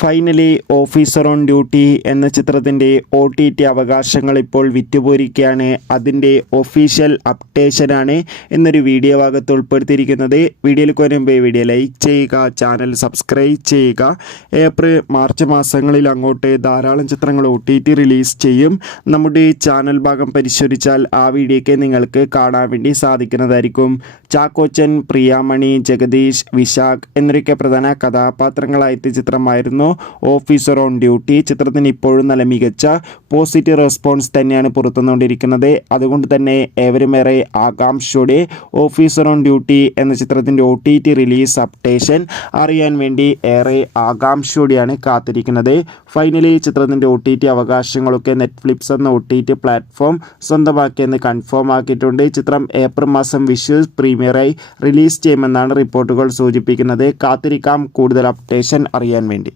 Finally officer on duty എന്ന ചിത്രത്തിൻ്റെ OTT അവകാശങ്ങൾ ഇപ്പോൾ വിറ്റുപോയിരിക്കുകയാണ്. അതിൻ്റെ ഒഫീഷ്യൽ അപ്ഡേഷനാണ് എന്നൊരു വീഡിയോ ഭാഗത്ത് ഉൾപ്പെടുത്തിയിരിക്കുന്നത്. വീഡിയോയിലേക്ക് വരുമ്പോൾ വീഡിയോ ലൈക്ക് ചെയ്യുക, ചാനൽ സബ്സ്ക്രൈബ് ചെയ്യുക. ഏപ്രിൽ മാർച്ച് മാസങ്ങളിൽ അങ്ങോട്ട് ധാരാളം ചിത്രങ്ങൾ OTT റിലീസ് ചെയ്യും. നമ്മുടെ ചാനൽ ഭാഗം പരിശോധിച്ചാൽ ആ വീഡിയോയ്ക്ക് നിങ്ങൾക്ക് കാണാൻ വേണ്ടി സാധിക്കുന്നതായിരിക്കും. ചാക്കോച്ചൻ, പ്രിയാമണി, ജഗദീഷ്, വിശാഖ് എന്നൊക്കെ പ്രധാന കഥാപാത്രങ്ങളായിട്ട് ചിത്രമായിരുന്നു ഓഫീസർ ഓൺ ഡ്യൂട്ടി. ചിത്രത്തിന് ഇപ്പോഴും നല്ല മികച്ച പോസിറ്റീവ് റെസ്പോൺസ് തന്നെയാണ് പുറത്തുവന്നുകൊണ്ടിരിക്കുന്നത്. അതുകൊണ്ട് തന്നെ ഏവരുമേറെ ആകാംക്ഷയോടെ ഓഫീസർ ഓൺ ഡ്യൂട്ടി എന്ന ചിത്രത്തിൻ്റെ OTT റിലീസ് അപ്ഡേഷൻ അറിയാൻ വേണ്ടി ഏറെ ആകാംക്ഷയോടെയാണ് കാത്തിരിക്കുന്നത്. ഫൈനലി ചിത്രത്തിൻ്റെ OTT അവകാശങ്ങളൊക്കെ നെറ്റ്ഫ്ലിക്സ് എന്ന OTT പ്ലാറ്റ്ഫോം സ്വന്തമാക്കിയെന്ന് കൺഫേം ആക്കിയിട്ടുണ്ട്. ചിത്രം ഏപ്രിൽ മാസം വിഷ്വൽ പ്രീമിയറായി റിലീസ് ചെയ്യുമെന്നാണ് റിപ്പോർട്ടുകൾ സൂചിപ്പിക്കുന്നത്. കാത്തിരിക്കാം കൂടുതൽ അപ്ഡേഷൻ അറിയാൻ വേണ്ടി.